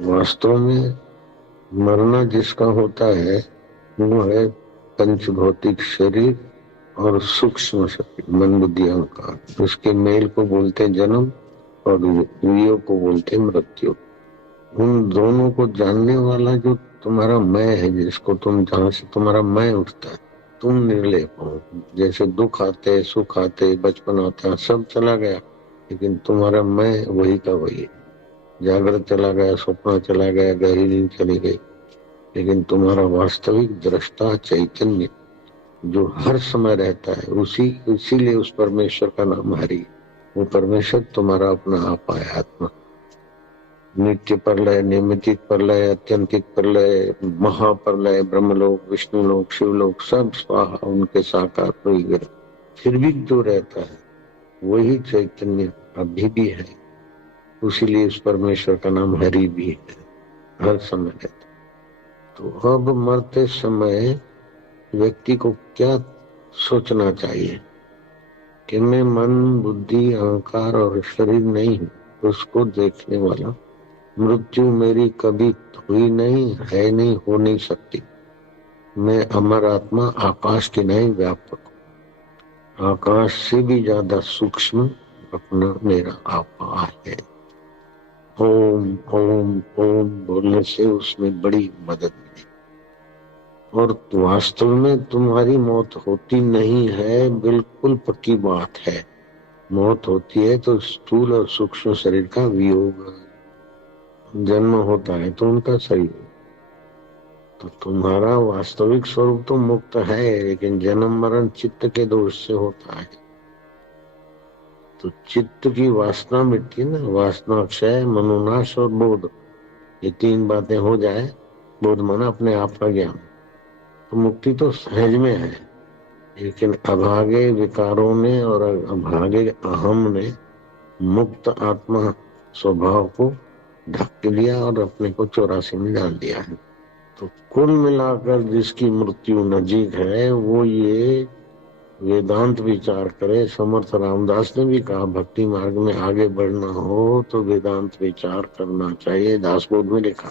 वास्तव में मरना जिसका होता है वो है पंचभौतिक शरीर और सूक्ष्म शरीर, मन बुद्धि अहंकार। उसके मेल को बोलते जन्म और वियोग को बोलते मृत्यु। उन दोनों को जानने वाला जो तुम्हारा मैं है, जिसको तुम, जहां से तुम्हारा मैं उठता है, तुम निर्लेप हो। जैसे दुख आते, सुख आते, बचपन आता, सब चला गया, लेकिन तुम्हारा मैं वही का वही है। जागृत चला गया, स्वप्न चला गया, गहरी नींद चली गई, लेकिन तुम्हारा वास्तविक दृष्टा चैतन्य जो हर समय रहता है, इसीलिए उस परमेश्वर का नाम हरि। वो परमेश्वर तुम्हारा अपना आप है, आत्मा। नित्य प्रलय, निमित्त प्रलय, अत्यंतिक प्रलय, महाप्रलय, ब्रह्मलोक, विष्णुलोक, शिवलोक, सब स्वाहा उनके साकार हो गए। फिर भी जो रहता है वही चैतन्य अभी भी है, उसीलिए उस परमेश्वर का नाम हरि भी है, हर समय रहता। तो अब मरते समय व्यक्ति को क्या सोचना चाहिए कि मैं मन बुद्धि अहंकार और शरीर नहीं हूँ, उसको देखने वाला। मृत्यु मेरी कभी हुई नहीं है, नहीं हो नहीं सकती। मैं अमर आत्मा, आकाश के नहीं व्यापक, आकाश से भी ज्यादा सूक्ष्म अपना मेरा आपा है। ओम ओम ओम बोलने से उसमें बड़ी मदद मिली। और वास्तव में तुम्हारी मौत होती नहीं है, बिल्कुल पक्की बात है। मौत होती है तो स्थूल और सूक्ष्म शरीर का वियोग, जन्म होता है तो उनका शरीर। तो तुम्हारा वास्तविक स्वरूप तो मुक्त है, लेकिन जन्म मरण चित्त के दोष से होता है। तो चित्त की वासना मिटती है ना, वासना क्षय, मनोनाश और बोध, ये तीन बातें हो जाए, बोध माना अपने आप का ज्ञान, तो मुक्ति तो सहज में है। लेकिन अभागे विकारों ने और अभागे अहम ने मुक्त आत्मा स्वभाव को ढक लिया और अपने को 84 में डाल दिया है। तो कुल मिलाकर जिसकी मृत्यु नजीक है वो ये वेदांत विचार करे। समर्थ रामदास ने भी कहा, भक्ति मार्ग में आगे बढ़ना हो तो वेदांत विचार करना चाहिए, दासबोध में लिखा।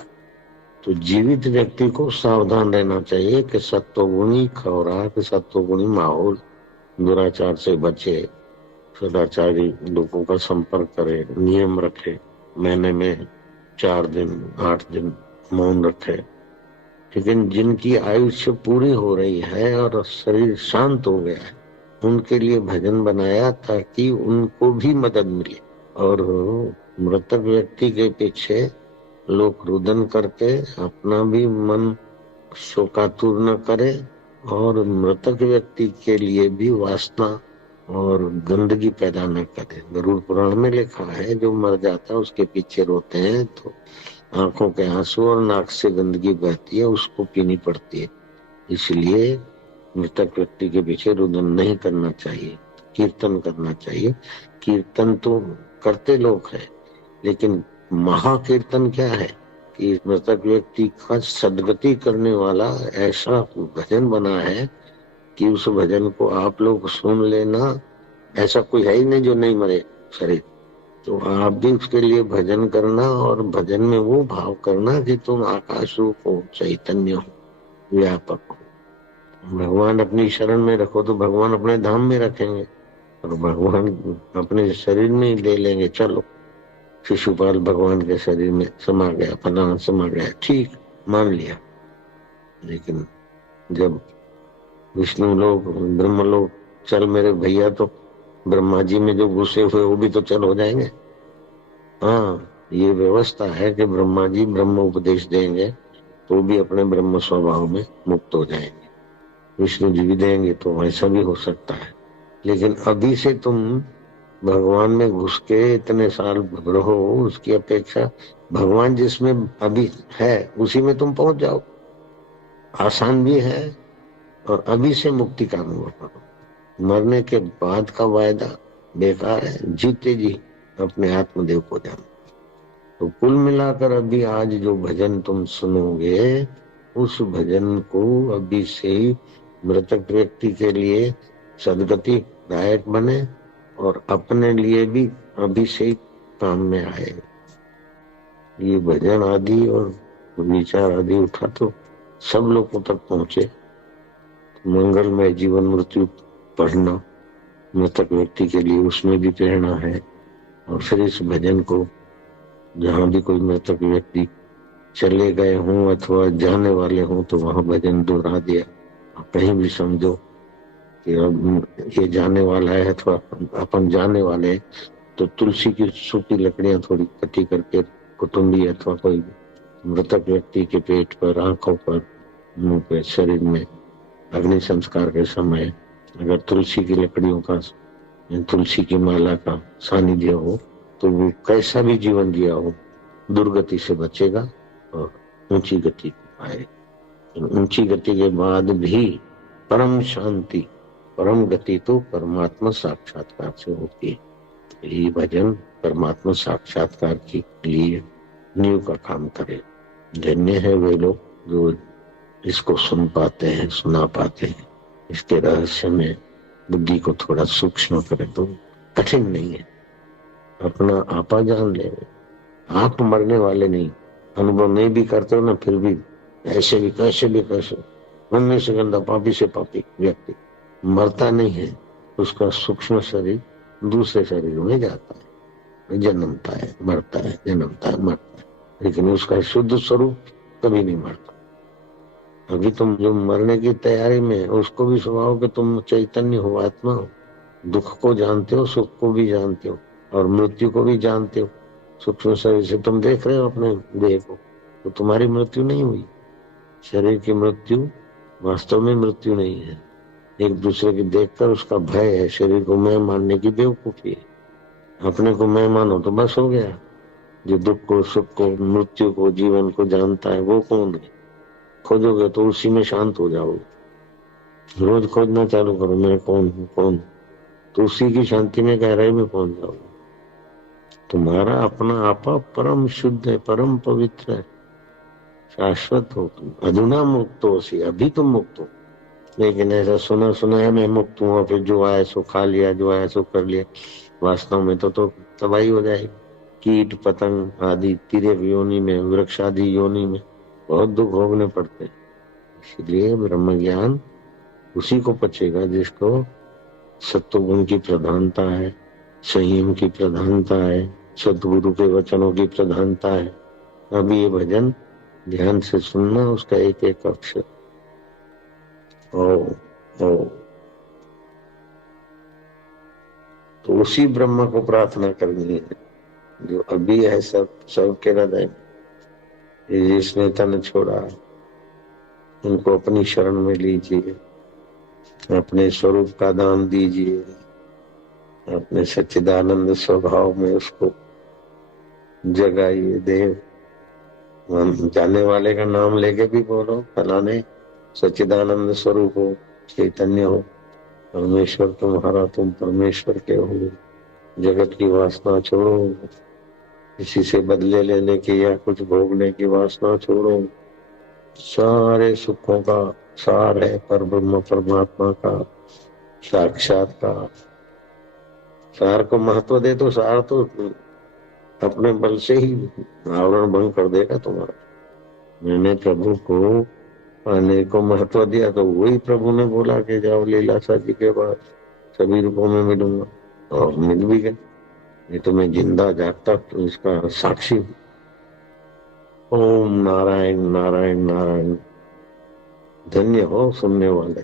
तो जीवित व्यक्ति को सावधान रहना चाहिए कि सत्वगुणी खुराक, सत्वगुणी माहौल, दुराचार से बचे, सदाचारी लोगों का संपर्क करे, नियम रखे, महीने में 4 दिन 8 दिन मौन रखे। लेकिन जिनकी आयुष्य पूरी हो रही है और शरीर शांत हो गया है, उनके लिए भजन बनाया ताकि उनको भी मदद मिले। और मृतक व्यक्ति के पीछे लोग रुदन करके अपना भी मन शोकातुर न करे, और मृतक व्यक्ति के लिए भी वासना और गंदगी पैदा न करे। गरुड़ पुराण में लिखा है, जो मर जाता है उसके पीछे रोते हैं तो आंखों के आंसू और नाक से गंदगी बहती है, उसको पीनी पड़ती है। इसलिए मृतक व्यक्ति के पीछे रुदन नहीं करना चाहिए, कीर्तन करना चाहिए। कीर्तन तो करते लोग हैं, लेकिन महाकीर्तन क्या है कि मृतक व्यक्ति का सदगति करने वाला ऐसा भजन बना है कि उस भजन को आप लोग सुन लेना। ऐसा कोई है ही नहीं जो नहीं मरे शरीर, तो आप भी उसके लिए भजन करना, और भजन में वो भाव करना कि तुम आकाश रूप हो, चैतन्य हो, व्यापक हो। भगवान अपनी शरण में रखो तो भगवान अपने धाम में रखेंगे, और भगवान अपने शरीर में ही ले लेंगे। चलो, शिशुपाल भगवान के शरीर में समा गया, फलाना समा गया, ठीक मान लिया। लेकिन जब विष्णु लोग, ब्रह्म लोग, चल मेरे भैया, तो ब्रह्मा जी में जो घुसे हुए वो भी तो चल हो जाएंगे। हाँ, ये व्यवस्था है कि ब्रह्मा जी ब्रह्म उपदेश देंगे तो भी अपने ब्रह्म स्वभाव में मुक्त हो जाएंगे। विष्णु जी भी देंगे तो ऐसा भी हो सकता है। लेकिन अभी से तुम भगवान में घुस के इतने साल रहो, उसकी अपेक्षा भगवान जिसमें अभी है उसी में तुम पहुंच जाओ। आसान भी है, और अभी से मुक्ति का अनुभव करो। मरने के बाद का वायदा बेकार है, जीते जी अपने आत्मदेव को जानो। तो कुल मिलाकर अभी आज जो भजन तुम सुनोगे, उस भजन को अभी से ही मृतक व्यक्ति के लिए सदगति दायक बने, और अपने लिए भी अभी से ही काम में आए। ये भजन आदि और विचार आदि उठा तो सब लोगों तक पहुंचे। मंगलमय जीवन मृत्यु पढ़ना मृतक व्यक्ति के लिए, उसमें भी प्रेरणा है। और फिर इस भजन को जहां भी कोई मृतक व्यक्ति चले गए हों अथवा जाने वाले हों तो वहां भजन दोहरा दिया। कहीं भी समझो कि अब ये जाने वाला है अथवा अपन जाने वाले हैं, तो तुलसी की सूखी लकड़ियां थोड़ी इकट्ठी करके कुटुंबी अथवा कोई मृतक व्यक्ति के पेट पर, आंखों पर, मुंह पे, शरीर में अग्नि संस्कार के समय अगर तुलसी की लकड़ियों का, तुलसी की माला का सानिध्य हो तो वो कैसा भी जीवन जिया हो दुर्गति से बचेगा और ऊंची गति पाए। ऊंची गति के बाद भी परम शांति, परम गति तो परमात्मा साक्षात्कार से होती है। ये भजन परमात्मा साक्षात्कार के लिए नींव का काम करे। धन्य है वे लोग जो इसको सुन पाते हैं, सुना पाते हैं। इसके रहस्य में बुद्धि को थोड़ा सूक्ष्म करे तो कठिन नहीं है। अपना आपा जान ले। आप मरने वाले नहीं, अनुभव नहीं भी करते हो ना, फिर भी ऐसे भी कैसे बनने से गंदा, पापी से पापी व्यक्ति मरता नहीं है। उसका सूक्ष्म शरीर दूसरे शरीर में जाता है, जन्मता है, मरता है, जन्मता है, मरता है, लेकिन उसका शुद्ध स्वरूप कभी नहीं मरता। अभी तुम जो मरने की तैयारी में, उसको भी स्वभाव कि तुम चैतन्य हो, आत्मा हो, दुख को जानते हो, सुख को भी जानते हो और मृत्यु को भी जानते हो। सूक्ष्म शरीर से तुम देख रहे हो अपने देह को, तो तुम्हारी मृत्यु नहीं हुई। शरीर की मृत्यु वास्तव में मृत्यु नहीं है। एक दूसरे की देखकर उसका भय है। शरीर को मैं मानने की बेवकूफी है। अपने को मैं मानो तो बस हो गया। जो दुख को, सुख को, मृत्यु को, जीवन को जानता है वो कौन है? खोजोगे तो उसी में शांत हो जाओगे। रोज खोजना चालू करो, मैं कौन हूँ, कौन, तो उसी की शांति में गहराई में पहुंच जाओगे। तुम्हारा अपना आपा परम शुद्ध है, परम पवित्र है, शाश्वत हो तुम। अधुना मुक्त हो सी, अभी तुम मुक्त हो। लेकिन ऐसा सुना सुना है मैं मुक्त हूँ, फिर जो आया सो खा लिया, जो आया सो कर लिया। वास्तव में तो तबाही हो जाएगी। कीट पतंग आदि तिर्यक योनि में, वृक्ष आदि योनि में बहुत दुख भोगने पड़ते हैं। इसलिए ब्रह्म ज्ञान उसी को पचेगा जिसको सत्वगुण की प्रधानता है, संयम की प्रधानता है, सद्गुरु के वचनों की प्रधानता है। अब ये भजन ध्यान से सुनना, उसका एक एक अक्षर ओ तो उसी ब्रह्म को प्रार्थना करनी है जो अभी है सबके हृदय में। जिसने तन छोड़ा उनको अपनी शरण में लीजिए, अपने स्वरूप का दान दीजिए, अपने सच्चिदानंद स्वभाव में उसको जगाइए। देव जाने वाले का नाम लेके भी बोलो, फलाने सच्चिदानंद स्वरूप हो, चैतन्य हो, परमेश्वर तुम्हारा, तुम परमेश्वर के हो। जगत की वासना छोड़ो, किसी से बदले लेने की या कुछ भोगने की वासना छोड़ो। सारे सुखों का सार है परब्रह्म परमात्मा का साक्षात्कार। सार को महत्व दे तो सार तो अपने बल से ही आवरण भंग कर देगा तुम्हारा। मैंने प्रभु को पाने को महत्व दिया तो वही प्रभु ने बोला कि जाओ लीलाशाह जी के बाद सभी रूपों में मिलूंगा, और मिल भी गए। ये तो मैं जिंदा जागता तो इसका साक्षी हूँ। ओम नारायण नारायण नारायण। धन्य हो सुनने वाले।